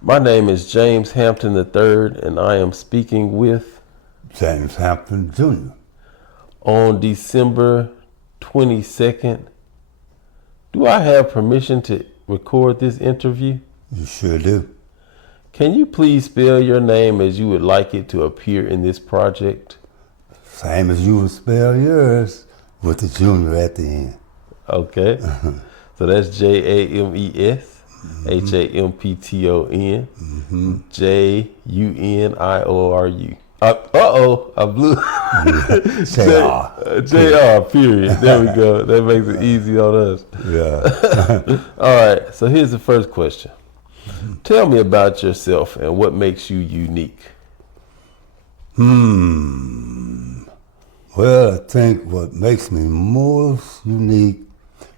My name is James Hampton III, and I am speaking with James Hampton Jr. on December 22nd. Do I have permission to record this interview? You sure do. Can you please spell your name as you would like it to appear in this project? Same as you would spell yours with the junior at the end. Okay. So that's James Hampton Junior. I blew. JR, period. There we go. That makes it easy on us. Yeah. All right. So here's the first question. Tell me about yourself and what makes you unique. Well, I think what makes me most unique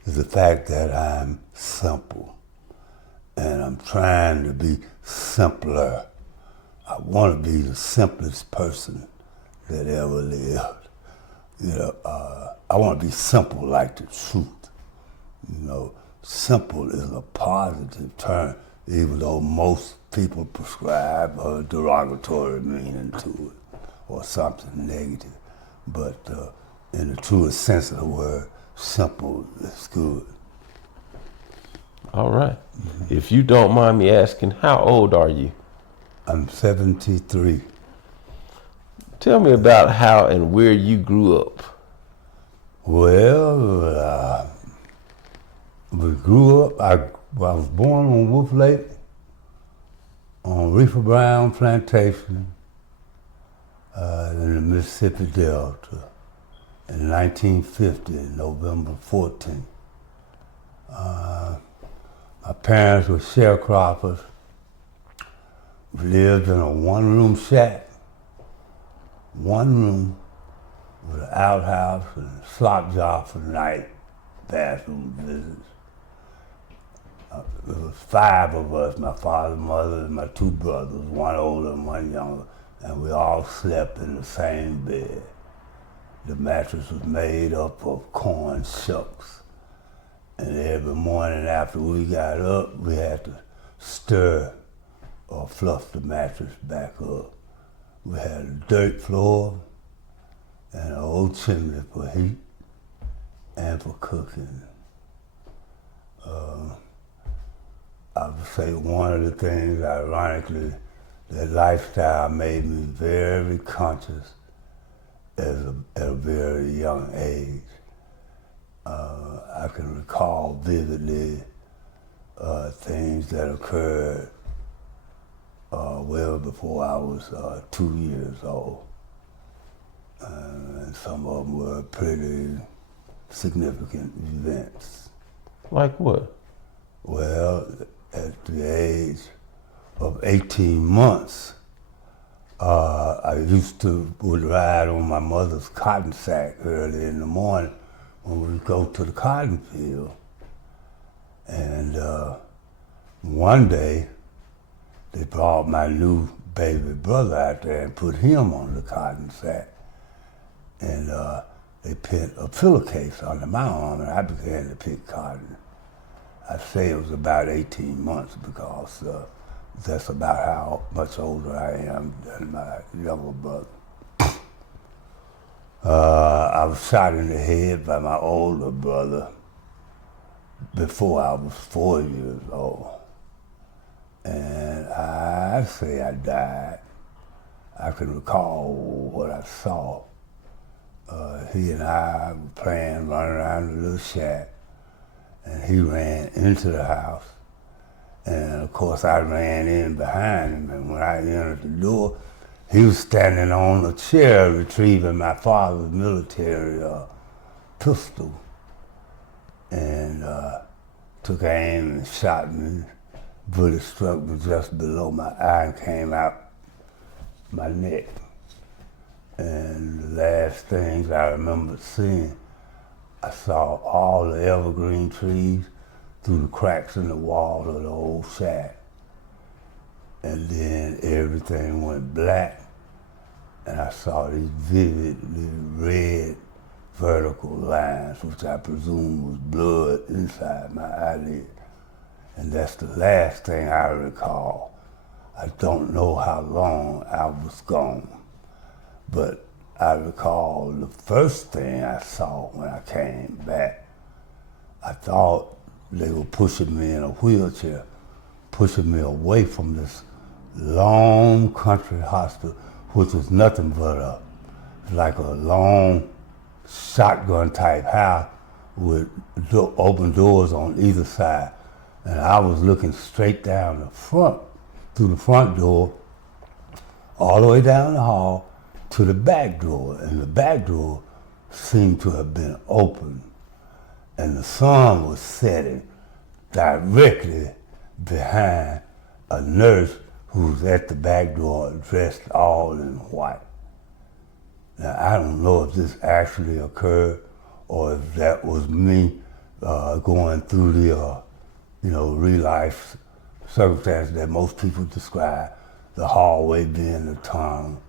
is the fact that I'm simple. And I'm trying to be simpler. I want to be the simplest person that ever lived. I want to be simple like the truth. Simple is a positive term, even though most people prescribe a derogatory meaning to it or something negative. But in the truest sense of the word, simple is good. All right. If you don't mind me asking, how old are you? I'm 73. Tell me about how and where you grew up. Well, we grew up, I was born on Wolf Lake, on Riefer Brown Plantation, in the Mississippi Delta, in 1950, November 14th. My parents were sharecroppers. We lived in a one-room shack, one room with an outhouse and a slop jar for night bathroom visits. There was 5 of us, my father, mother, and my 2 brothers, one older and one younger, and we all slept in the same bed. The mattress was made up of corn shucks. And every morning after we got up, we had to stir or fluff the mattress back up. We had a dirt floor and an old chimney for heat and for cooking. I would say one of the things, ironically, that lifestyle made me very conscious at a very young age. I can recall vividly things that occurred well before I was 2 years old. And some of them were pretty significant events. Like what? Well, at the age of 18 months, I would ride on my mother's cotton sack early in the morning when we go to the cotton field. And one day, they brought my new baby brother out there and put him on the cotton sack. And they put a pillowcase under my arm, and I began to pick cotton. I'd say it was about 18 months because that's about how much older I am than my younger brother. I was shot in the head by my older brother before I was 4 years old. And I'd say I died. I can recall what I saw. He and I were playing, running around the little shack, and he ran into the house. And of course I ran in behind him, and when I entered the door, he was standing on a chair retrieving my father's military pistol, and took aim and shot me. Bullet struck me just below my eye and came out my neck. And the last things I remember seeing, I saw all the evergreen trees through the cracks in the wall of the old shack. And then everything went black, and I saw these vividly red vertical lines, which I presume was blood inside my eyelid. And that's the last thing I recall. I don't know how long I was gone, but I recall the first thing I saw when I came back. I thought they were pushing me in a wheelchair, pushing me away from this long country hospital, which was nothing but like a long shotgun type house with open doors on either side. And I was looking straight down the front, through the front door, all the way down the hall to the back door. And the back door seemed to have been open. And the sun was setting directly behind a nurse who was at the back door dressed all in white. Now, I don't know if this actually occurred or if that was me going through the, real life circumstances that most people describe, the hallway being the tunnel,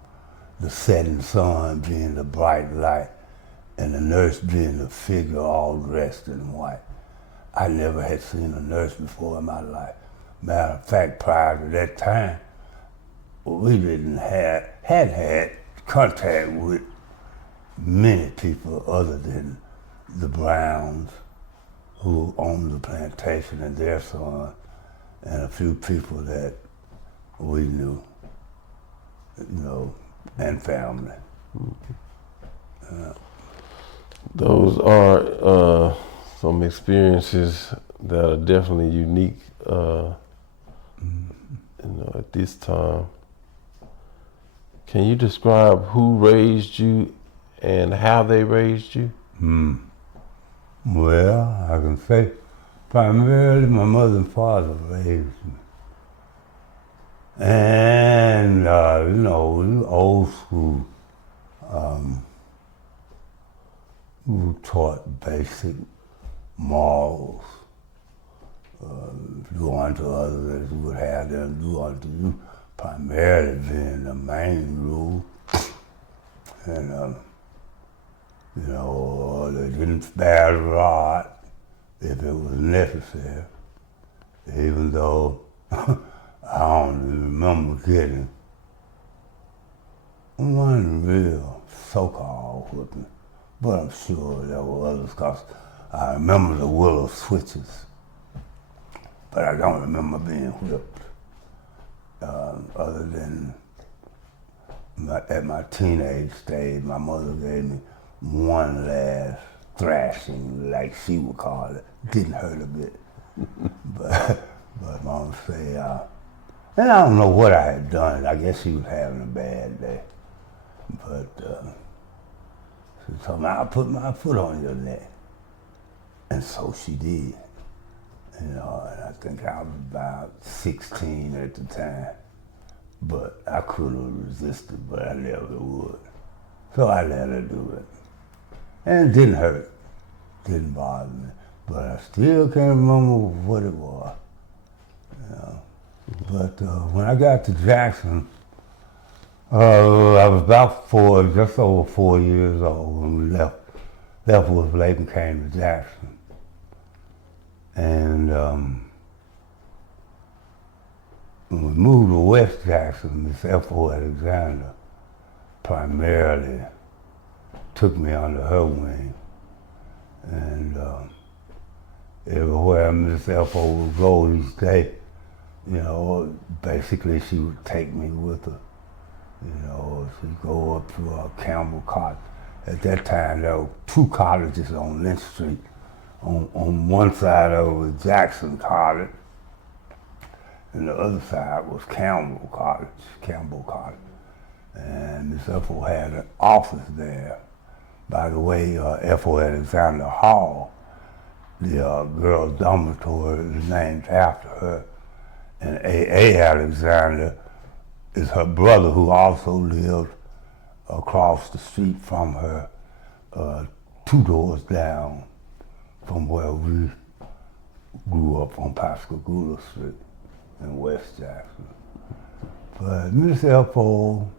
the setting sun being the bright light, and the nurse being the figure all dressed in white. I never had seen a nurse before in my life. Matter of fact, prior to that time, we hadn't had contact with many people other than the Browns who owned the plantation and their son, and a few people that we knew, and family. Those are some experiences that are definitely unique, at this time. Can you describe who raised you and how they raised you? Well, I can say primarily my mother and father raised me. And, old school, who taught basic morals. Do unto others as you would have them do unto you, primarily being the main rule. And, they didn't spare the rod if it was necessary, even though I don't remember getting one real so-called whipping, but I'm sure there were others, because I remember the willow switches, but I don't remember being whipped, other than at my teenage stage, my mother gave me one last thrashing, like she would call it. Didn't hurt a bit, but Mom say, and I don't know what I had done. I guess she was having a bad day, but she told me, I'll put my foot on your neck, and so she did. And I think I was about 16 at the time, but I could have resisted, but I never would. So I let her do it. And it didn't hurt, didn't bother me, but I still can't remember what it was. But when I got to Jackson, I was about just over 4 years old when we left Wolf Lake and came to Jackson. And when we moved to West Jackson, Miss F.O. Alexander primarily took me under her wing. And everywhere Miss F.O. would go each day, basically she would take me with her. She'd go up to Campbell College. At that time, there were two colleges on Lynch Street. On one side of it was Jackson College, and the other side was Campbell College. And Miss F.O. had an office there. By the way, F.O. Alexander Hall, the girls' dormitory, is named after her. And A.A. Alexander is her brother, who also lived across the street from her, 2 doors down from where we grew up on Pascagoula Street in West Jackson. But Miss F.O.,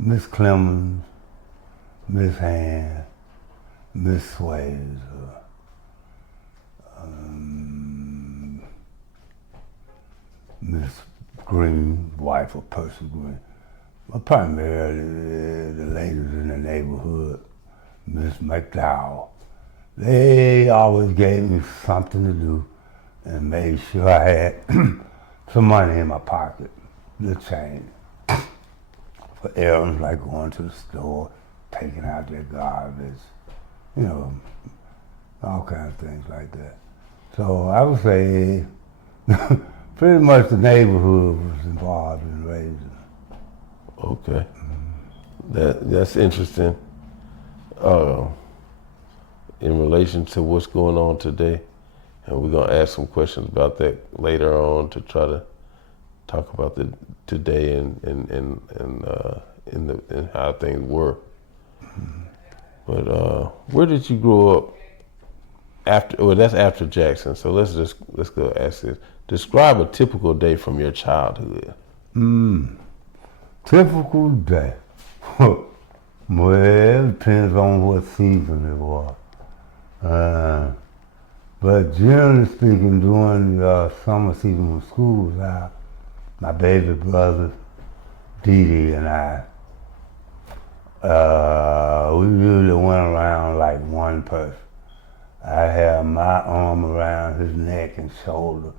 Miss Clemens, Miss Hand, Miss Swayze, Miss Green, wife of Percy Green. But primarily the ladies in the neighborhood, Miss McDowell. They always gave me something to do and made sure I had some money in my pocket, the change, for errands like going to the store, taking out their garbage, you know, all kinds of things like that. So I would say pretty much the neighborhood was involved in raising. Okay. That's interesting. In relation to what's going on today, and we're gonna ask some questions about that later on to try to talk about the today and how things were. But where did you grow up? After, well, that's after Jackson. So let's go ask this. Describe a typical day from your childhood. Typical day. Well, it depends on what season it was. But generally speaking, during the summer season when school was out, my baby brother, Dee Dee, and I, we usually went around like one person. I had my arm around his neck and shoulder,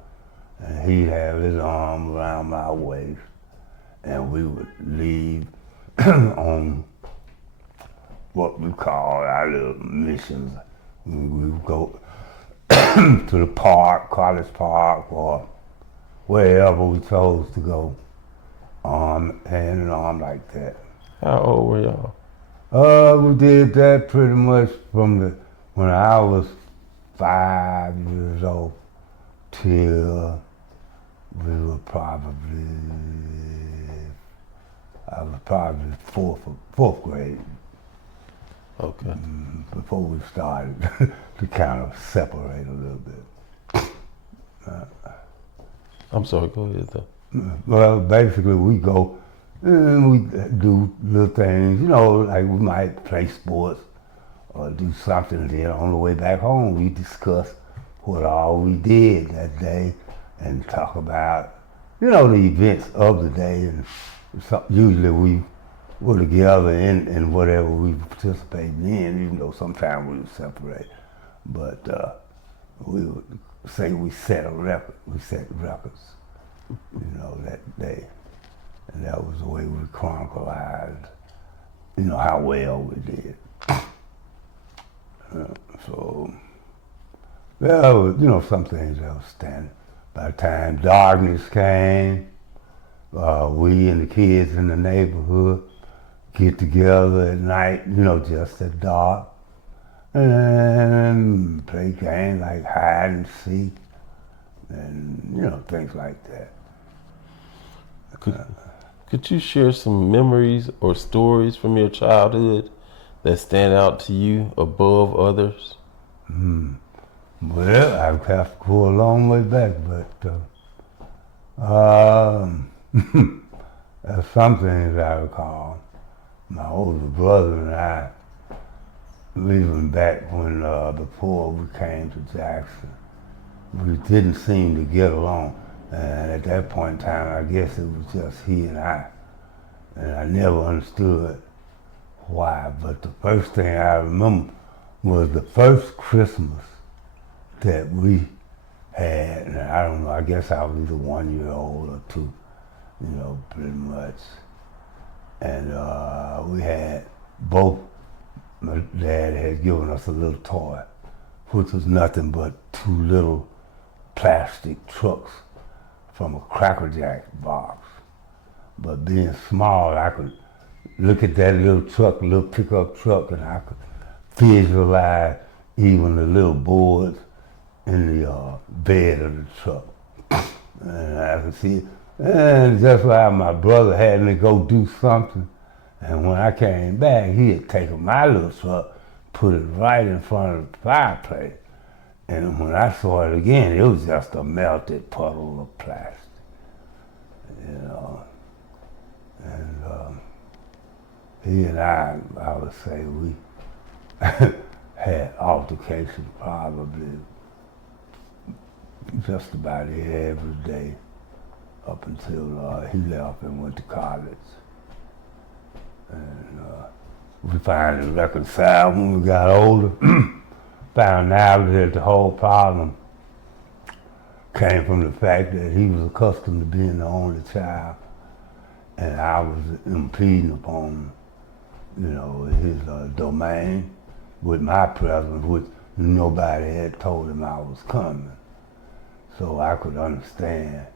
and he'd have his arm around my waist, and we would leave on what we call our little missions. We would go to the park, College Park, or wherever we chose to go, hand in arm like that. How old were y'all? We did that pretty much from when I was 5 years old till we were I was probably fourth grade. Okay. Before we started to kind of separate a little bit. I'm sorry, go ahead though. Well, basically we go and we do little things, you know, like we might play sports or do something. Then on the way back home, we discuss what all we did that day and talk about, you know, the events of the day. And so usually we were together in whatever we participated in, even though sometimes we would separate. But we would say we set a record. We set records, you know, that day. And that was the way we chronicled, you know, how well we did. So, well, you know, some things that was standing. By the time darkness came, we and the kids in the neighborhood get together at night, you know, just at dark, and play games like hide and seek, and, you know, things like that. Could you share some memories or stories from your childhood that stand out to you above others? Well, I have to go a long way back, but there's some things I recall. My older brother and I, even back when, before we came to Jackson, we didn't seem to get along. And at that point in time, I guess it was just he and I. And I never understood why. But the first thing I remember was the first Christmas that we had. And I don't know, I guess I was either 1 year old or 2, you know, pretty much. And we had both, my dad had given us a little toy, which was nothing but 2 little plastic trucks from a Cracker Jack box. But being small, I could look at that little truck, little pickup truck, and I could visualize even the little boards in the bed of the truck. And I could see it. And just like my brother had me go do something, and when I came back, he had taken my little truck, put it right in front of the fireplace. And when I saw it again, it was just a melted puddle of plastic, you know. And he and I would say we had altercations probably just about every day. up until he left and went to college. And we finally reconciled when we got older. Found out that the whole problem came from the fact that he was accustomed to being the only child, and I was impeding upon, his domain with my presence, which nobody had told him I was coming. So I could understand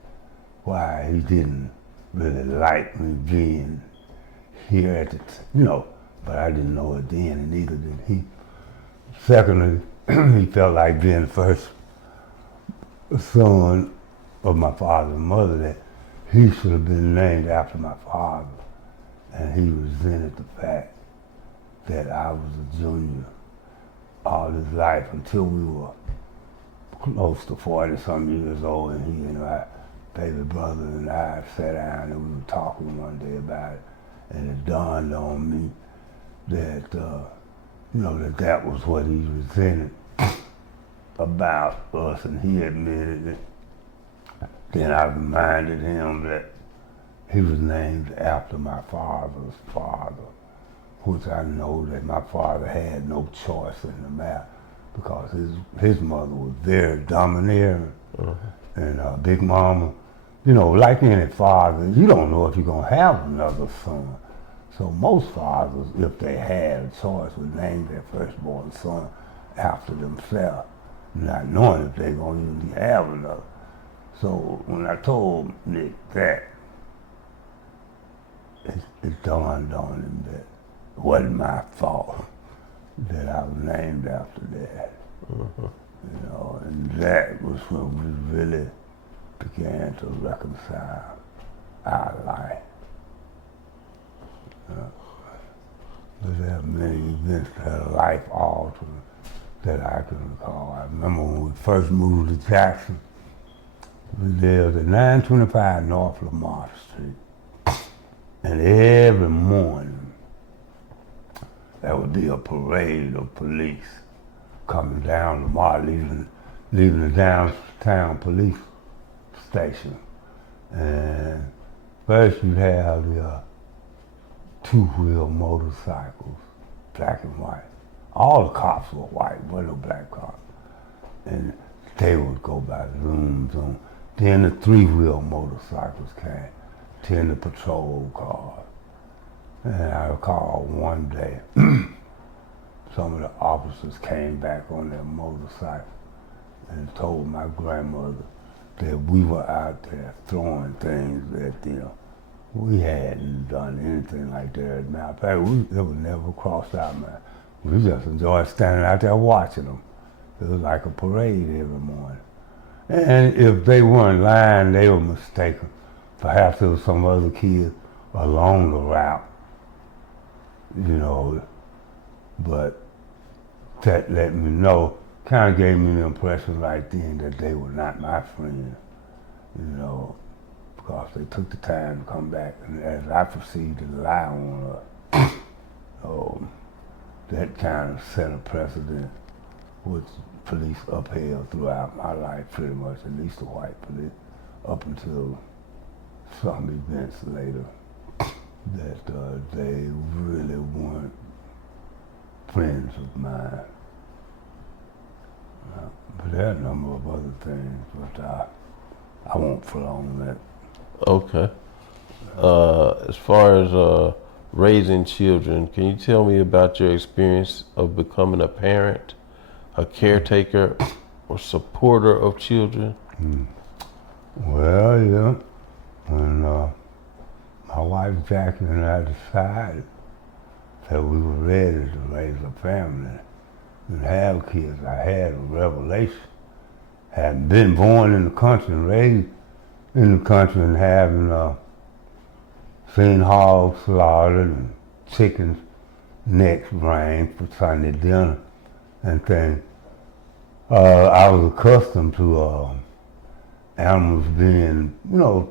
why he didn't really like me being here at the, but I didn't know it then, and neither did he. Secondly, he felt like being the first son of my father and mother, that he should have been named after my father. And he resented the fact that I was a junior all his life until we were close to 40-some years old, and he and my baby brother and I sat down and we were talking one day about it, and it dawned on me that, that was what he resented about us, and he admitted it. Then I reminded him that he was named after my father's father, which I know that my father had no choice in the matter, because his mother was very domineering. And Big Mama, like any father, you don't know if you're gonna have another son. So most fathers, if they had a choice, would name their firstborn son after themselves, not knowing if they're gonna even have another. So when I told Nick that, it dawned on him that it wasn't my fault that I was named after that. And that was when we really began to reconcile our life. But there are many events that are life altering that I can recall. I remember when we first moved to Jackson, we lived at 925 North Lamar Street. And every morning, there would be a parade of police coming down Lamar, leaving the downtown police station. And first you'd have the two-wheel motorcycles, black and white. All the cops were white, there were no black cops. And they would go by the zoom. Then the three-wheel motorcycles came, then the patrol cars. And I recall one day, some of the officers came back on their motorcycle and told my grandmother that we were out there throwing things at them. We hadn't done anything like that. As a matter of fact, it would never cross our mind. We just enjoyed standing out there watching them. It was like a parade every morning. And if they weren't lying, they were mistaken. Perhaps there was some other kid along the route, but that let me know, kind of gave me the impression right then that they were not my friends, because they took the time to come back, and as I proceeded to lie on her, that kind of set a precedent which police upheld throughout my life, pretty much, at least the white police, up until some events later, that they really weren't friends of mine. But there are a number of other things, but I won't prolong that. Okay. As far as raising children, can you tell me about your experience of becoming a parent, a caretaker, or supporter of children? Well, yeah. When my wife Jackie and I decided that we were ready to raise a family and have kids, I had a revelation. Having been born in the country and raised in the country, and having seen hogs slaughtered and chickens' necks wranged for Sunday dinner and things, I was accustomed to animals being,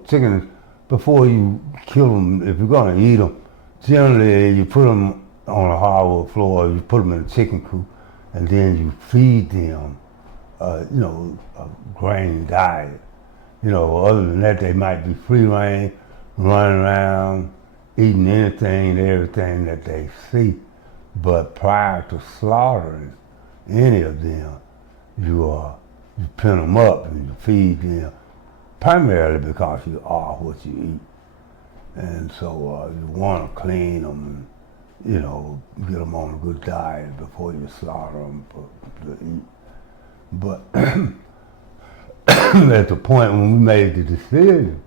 chickens, before you kill them, if you're gonna eat them, generally you put them on a hardwood floor, you put them in a chicken coop, and then you feed them, a grain diet. You know, other than that, they might be free range, running around, eating anything and everything that they see. But prior to slaughtering any of them, you pin them up and you feed them, primarily because you are what you eat. And so you want to clean them and, you know, get them on a good diet before you slaughter them to eat. But at the point when we made the decision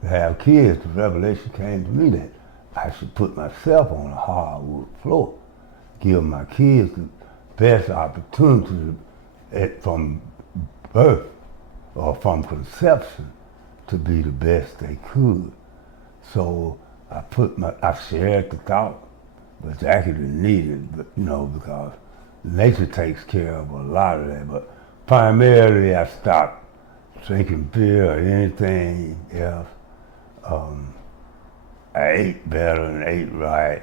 to have kids, the revelation came to me that I should put myself on a hardwood floor, give my kids the best opportunity from birth or from conception to be the best they could. So I shared the thought, but Jackie didn't need it, but, you know, because nature takes care of a lot of that. But primarily I stopped drinking beer or anything else. I ate better and ate right,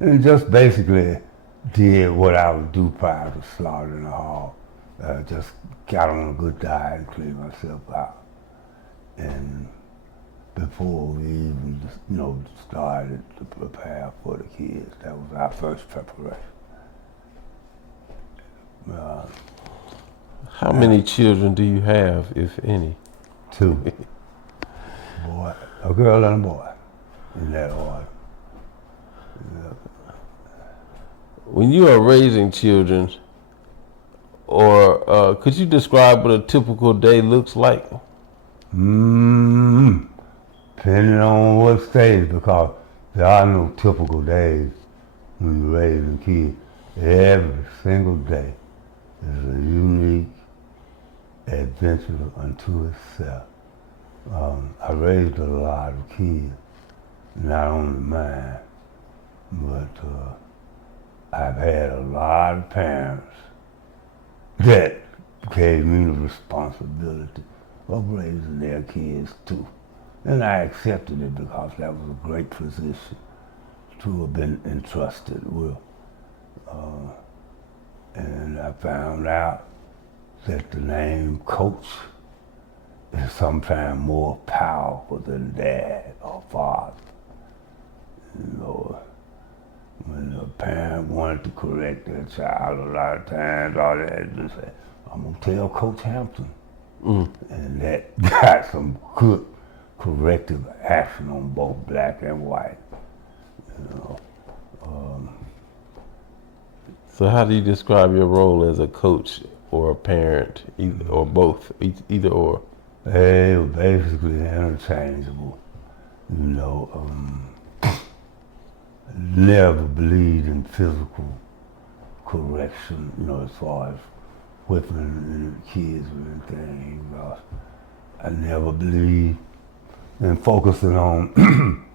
and just basically did what I would do prior to slaughtering a hog. Just got on a good diet and cleaned myself out. And before we even, you know, started to prepare for the kids, that was our first preparation. How many children do you have, if any? 2. Boy, a girl and a boy, in that order. When you are raising children, or could you describe what a typical day looks like? Depending on what stage, because there are no typical days when you're raising kids. Every single day is a unique adventure unto itself. I raised a lot of kids, not only mine, but I've had a lot of parents that gave me the responsibility of raising their kids too. And I accepted it because that was a great position to have been entrusted with. And I found out that the name coach is sometimes more powerful than dad or father. You know, when a parent wanted to correct their child, a lot of times all they had to say, I'm gonna tell Coach Hampton. And that got some good corrective action on both black and white. You know. So how do you describe your role as a coach or a parent, either, or both, either or? They were basically interchangeable. You know, never believed in physical correction, you know, as far as whipping kids or anything. I never believed in focusing on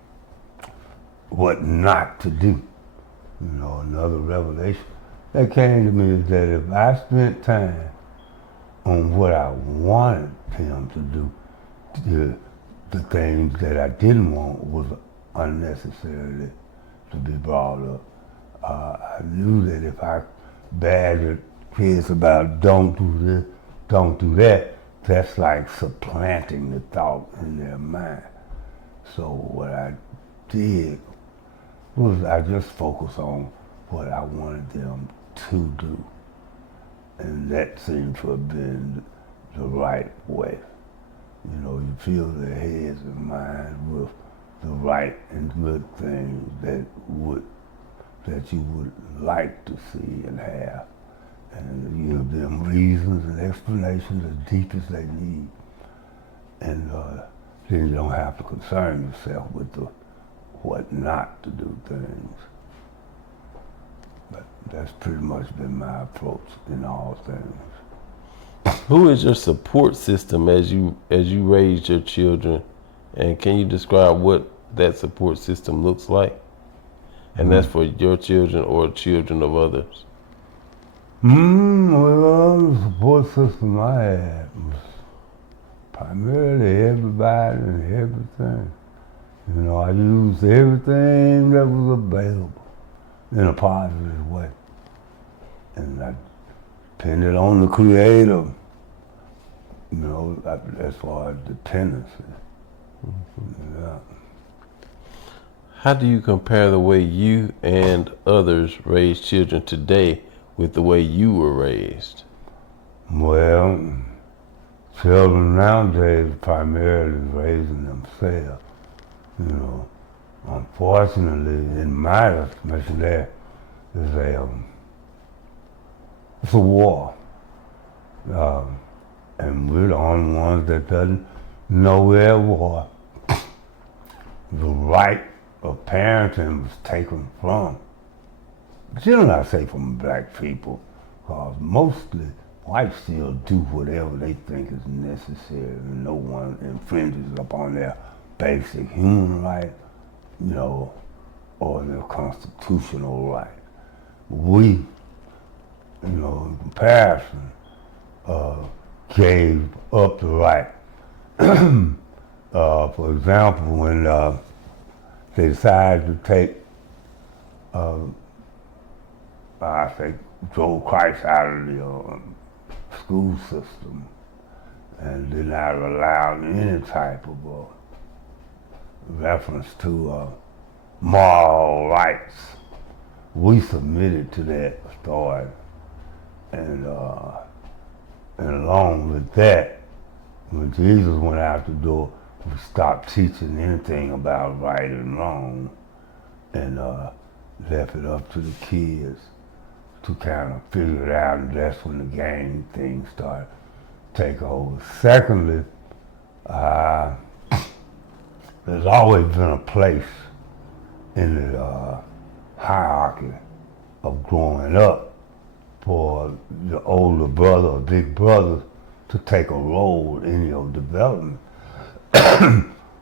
what not to do. You know, another revelation that came to me is that if I spent time on what I wanted him to do, the things that I didn't want was unnecessarily to be brought up. I knew that if I badgered kids about don't do this, don't do that, that's like supplanting the thought in their mind. So what I did was I just focused on what I wanted them to do. And that seemed to have been the right way. You know, you fill their heads and minds with the right and good things that you would like to see and have. And you give them reasons and explanations as deep as they need. And then you don't have to concern yourself with the what not to do things. But that's pretty much been my approach in all things. Who is your support system as you raise your children, and can you describe what that support system looks like? And that's for your children or children of others. Well, the support system I had was primarily everybody and everything. You know, I used everything that was available in a positive way. And I depended on the Creator you know, as far as dependency. Yeah. How do you compare the way you and others raise children today with the way you were raised? Well, children nowadays primarily raising themselves, you know. Unfortunately, in my estimation, there is it's a war. And we're the only ones that doesn't know we're at war. The right of parenting was taken from, generally I say from black people, because mostly whites still do whatever they think is necessary and no one infringes upon their basic human rights, you know, or their constitutional rights. We, you know, in comparison, gave up the right. For example, when they decided to take, I say, drove Christ out of the school system and did not allow any type of reference to moral rights. We submitted to that authority, and along with that, when Jesus went out the door, we stopped teaching anything about right and wrong, and left it up to the kids to kind of figure it out, and that's when the gang thing started to take over. Secondly, there's always been a place in the hierarchy of growing up for the older brother or big brother to take a role in your development.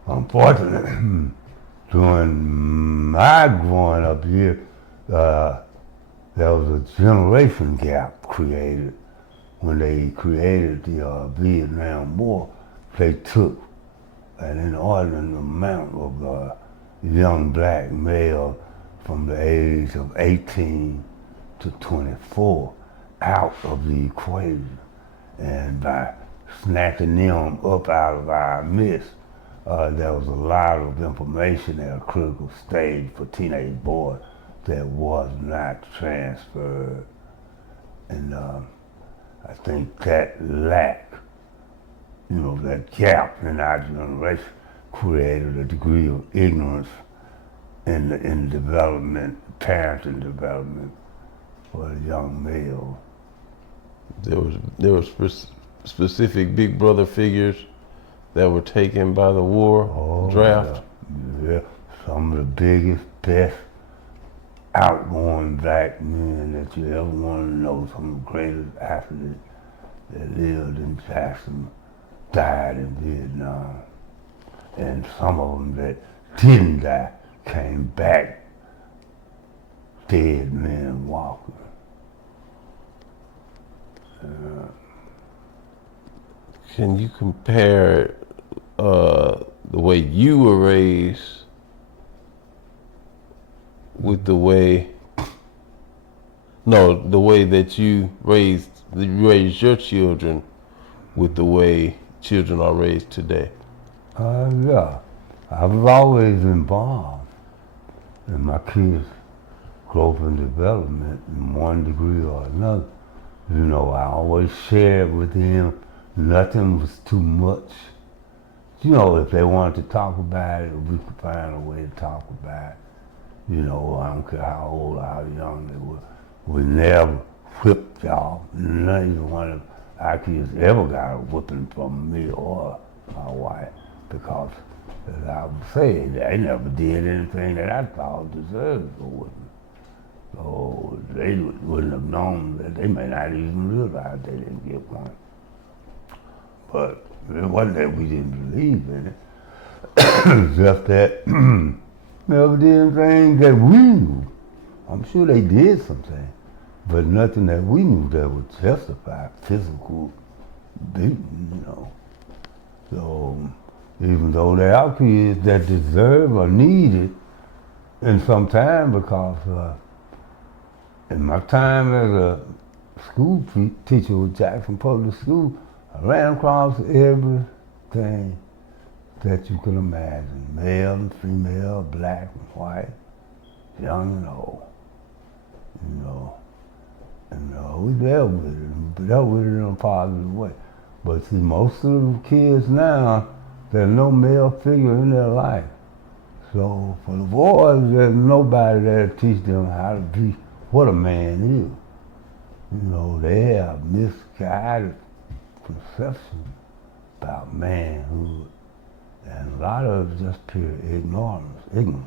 Unfortunately, during my growing up here, there was a generation gap created when they created the Vietnam War. They took an inordinate amount of young black male from the age of 18 to 24 out of the equation. And by snatching them up out of our midst, there was a lot of information at a critical stage for teenage boys that was not transferred. And I think that lack, you know, that gap in our generation created a degree of ignorance in development, parenting development for the young male. There was specific big brother figures that were taken by the war draft. Yeah, some of the biggest, best outgoing black men that you ever want to know. Some of the greatest athletes that lived in Jackson died in Vietnam, and some of them that didn't die came back dead men walking. Can you compare the way you were raised with the way that you raised your children with the way children are raised today? Yeah, I was always involved in my kids' growth and development in one degree or another. You know, I always shared with them. Nothing was too much. You know, if they wanted to talk about it, we could find a way to talk about it. You know, I don't care how old or how young they were. We never whipped y'all. Not even one of our kids ever got a whipping from me or my wife, because, as I would say, they never did anything that I thought deserved a whipping. So they wouldn't have known that. They may not even realize they didn't get one. But it wasn't that we didn't believe in it. It's just that never did anything that we knew. I'm sure they did something, but nothing that we knew that would justify physical beating, you know. So even though there are kids that deserve or need it in some time, because in my time as a school teacher with Jackson Public School, I ran across everything that you can imagine, male and female, black and white, young and old, you know. And we dealt with it. We dealt with it in a positive way. But see, most of the kids now, there's no male figure in their life. So for the boys, there's nobody there to teach them how to be what a man is. You know, they have misguided conceptions about manhood. And a lot of it's just pure ignorance. You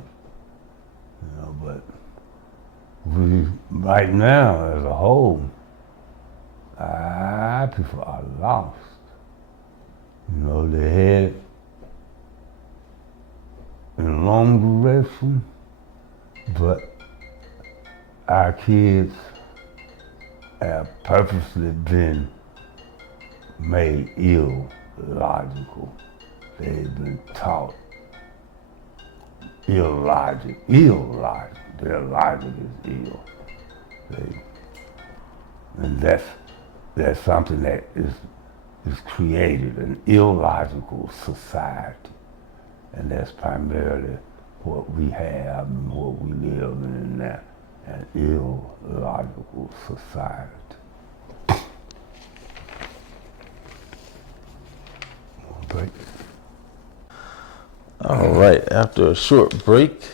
know, but we, right now, as a whole, people are lost. You know, they're headed in a long direction, but our kids have purposely been made illogical. They've been taught illogic. Their logic is ill. And that's something that is created, an illogical society. And that's primarily what we have and what we live in now, an illogical society. Break. All right, after a short break,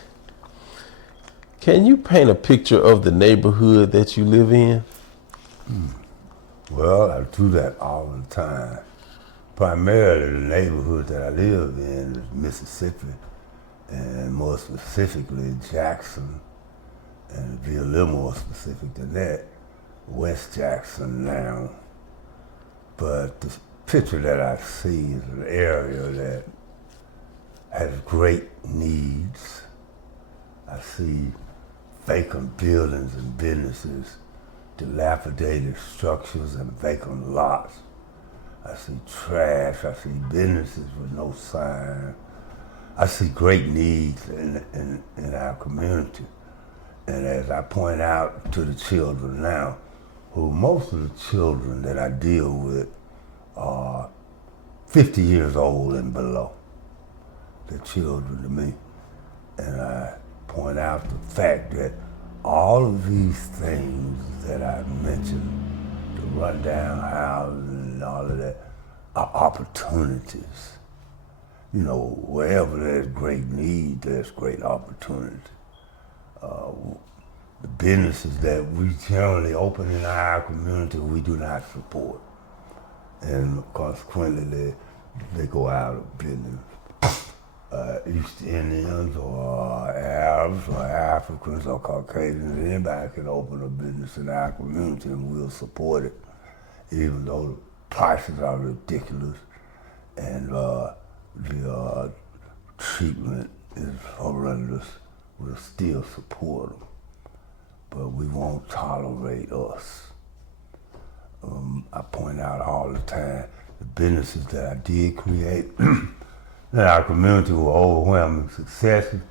can you paint a picture of the neighborhood that you live in? Well, I do that all the time. Primarily the neighborhood that I live in is Mississippi, and more specifically Jackson, and to be a little more specific than that, West Jackson now. But the picture that I see is an area that has great needs. I see vacant buildings and businesses, dilapidated structures and vacant lots. I see trash, I see businesses with no sign. I see great needs in our community. And as I point out to the children now, who most of the children that I deal with are 50 years old and below. They're children to me. And I point out the fact that all of these things that I mentioned, the rundown houses and all of that, are opportunities. You know, wherever there's great need, there's great opportunity. The businesses that we generally open in our community, we do not support. And consequently, they go out of business. East Indians or Arabs or Africans or Caucasians, anybody can open a business in our community and we'll support it, even though the prices are ridiculous and the treatment is horrendous. We'll still support them, but we won't tolerate us. I point out all the time, the businesses that I did create in our community were overwhelming successes.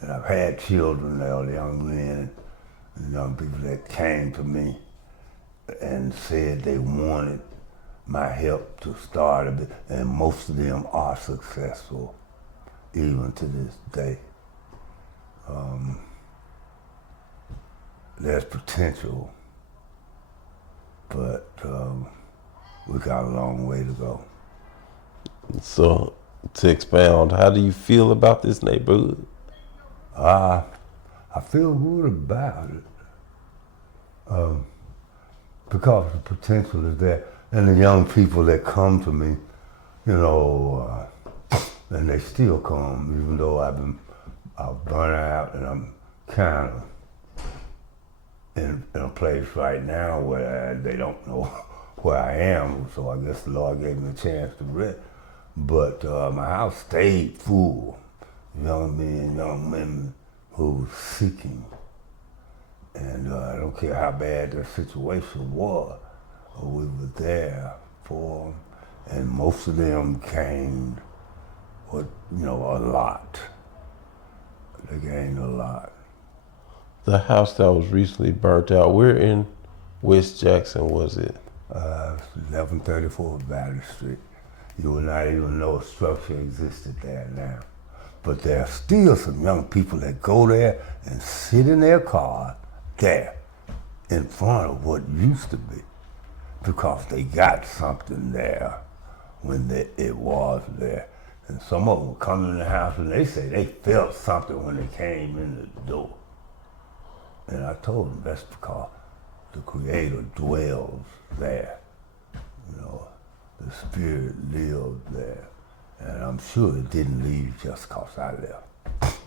And I've had children there, young men and young people that came to me and said they wanted my help to start a bit, and most of them are successful, even to this day. There's potential, but we got a long way to go. So, to expound, how do you feel about this neighborhood? I feel good about it because the potential is there, and the young people that come to me, you know, and they still come, even though I've burnt out and I'm kind of in a place right now where they don't know where I am, so I guess the Lord gave me a chance to rest. But my house stayed full, young men, young women who were seeking. And I don't care how bad their situation was, we were there for them. And most of them gained, a lot. They gained a lot. The house that was recently burnt out, where in West Jackson was it? 1134 Valley Street. You will not even know a structure existed there now. But there are still some young people that go there and sit in their car there in front of what used to be because they got something there when it was there. And some of them come in the house and they say they felt something when they came in the door. And I told them that's because the Creator dwells there. You know, the Spirit lives there. And I'm sure it didn't leave just because I left.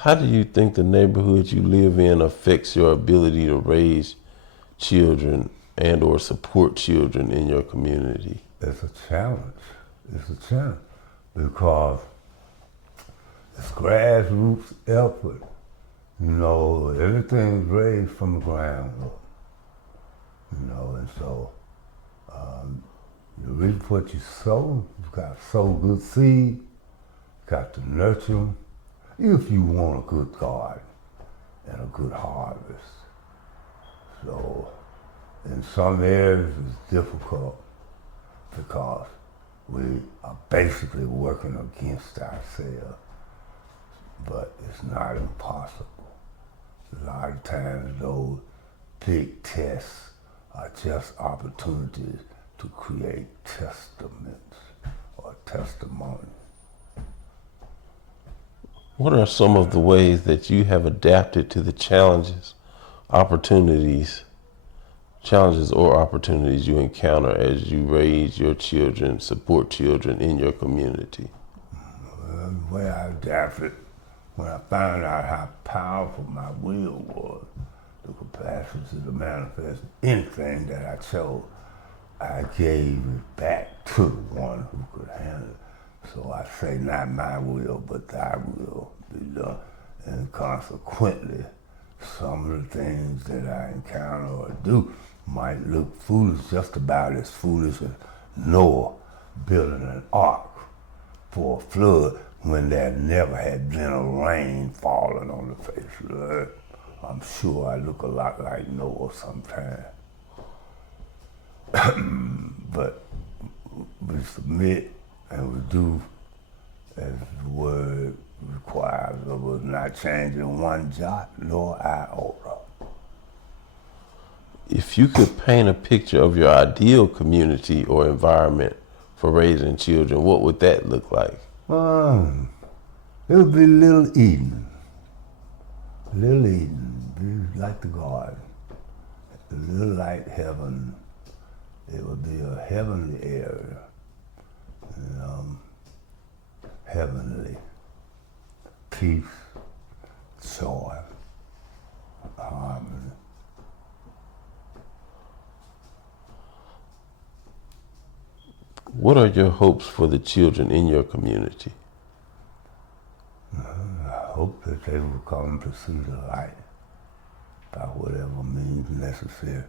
How do you think the neighborhood you live in affects your ability to raise children and or support children in your community? It's a challenge. It's a challenge because it's grassroots effort. You know, everything's raised from the ground up. You know, and so you reap what you sow. You got to sow good seed. You got to nurture them if you want a good garden and a good harvest. So in some areas it's difficult because we are basically working against ourselves, but it's not impossible. A lot of times those big tests are just opportunities to create testaments or testimonies. What are some of the ways that you have adapted to the challenges or opportunities you encounter as you raise your children, support children in your community? Well, the way I adapted, when I found out how powerful my will was, the capacity to manifest anything that I chose, I gave it back to the one who could handle it. So I say, not my will, but thy will be done. And consequently, some of the things that I encounter or do might look foolish, just about as foolish as Noah building an ark for a flood when there never had been a rain falling on the face of the earth. I'm sure I look a lot like Noah sometimes. But we submit and we do as the word requires of us, not changing one jot nor iota. If you could paint a picture of your ideal community or environment for raising children, what would that look like? It would be Little Eden. Little Eden, be like the garden. A little like heaven. It would be a heavenly area. Heavenly peace, joy, harmony. What are your hopes for the children in your community? I hope that they will come to see the light by whatever means necessary.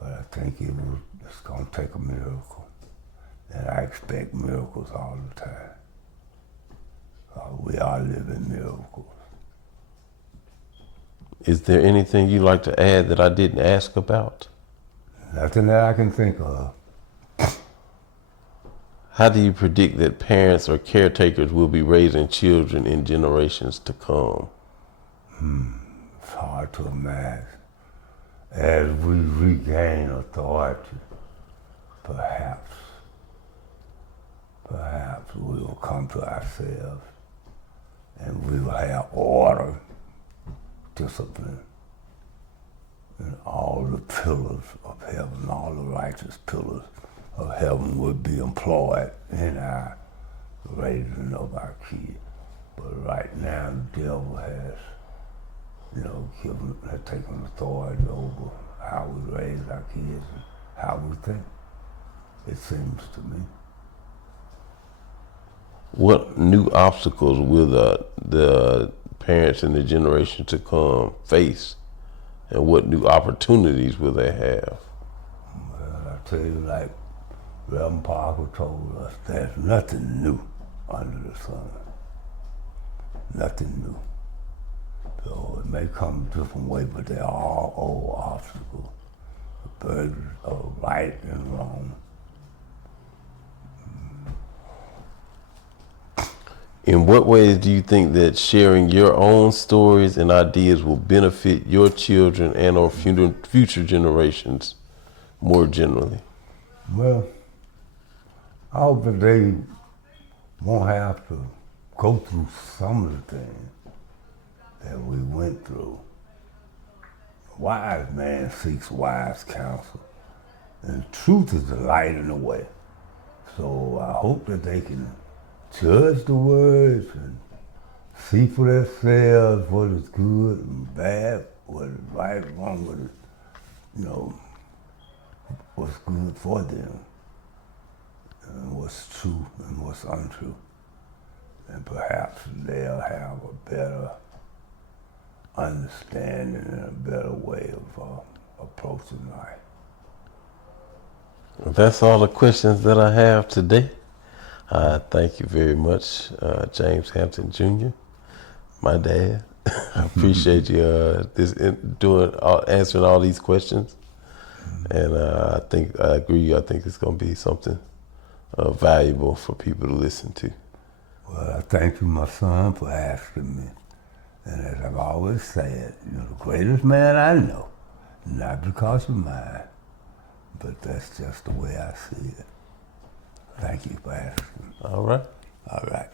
But I think it's going to take a miracle. And I expect miracles all the time. We are living miracles. Is there anything you'd like to add that I didn't ask about? Nothing that I can think of. How do you predict that parents or caretakers will be raising children in generations to come? It's hard to imagine. As we regain authority, perhaps we will come to ourselves and we will have order, discipline, and all the pillars of heaven, all the righteous pillars of heaven would be employed in our raising of our kids. But right now, the devil has, taken authority over how we raise our kids and how we think, it seems to me. What new obstacles will the parents in the generation to come face, and what new opportunities will they have? Well, I tell you, like Reverend Parker told us, there's nothing new under the sun. Nothing new. So it may come a different way, but they're all old obstacles. burdens of right and wrong. In what ways do you think that sharing your own stories and ideas will benefit your children and or future generations more generally? Well, I hope that they won't have to go through some of the things that we went through. A wise man seeks wise counsel, and truth is the light in the way. So I hope that they can judge the words and see for themselves what is good and bad, what is right and wrong, what is, what's good for them, and what's true and what's untrue. And perhaps they'll have a better understanding and a better way of approaching life. Well, that's all the questions that I have today. Thank you very much, James Hampton Jr., my dad. I appreciate you answering all these questions. And I agree. I think it's going to be something valuable for people to listen to. Well, I thank you, my son, for asking me. And as I've always said, you're the greatest man I know, not because you're mine, but that's just the way I see it. Thank you for asking. All right. All right.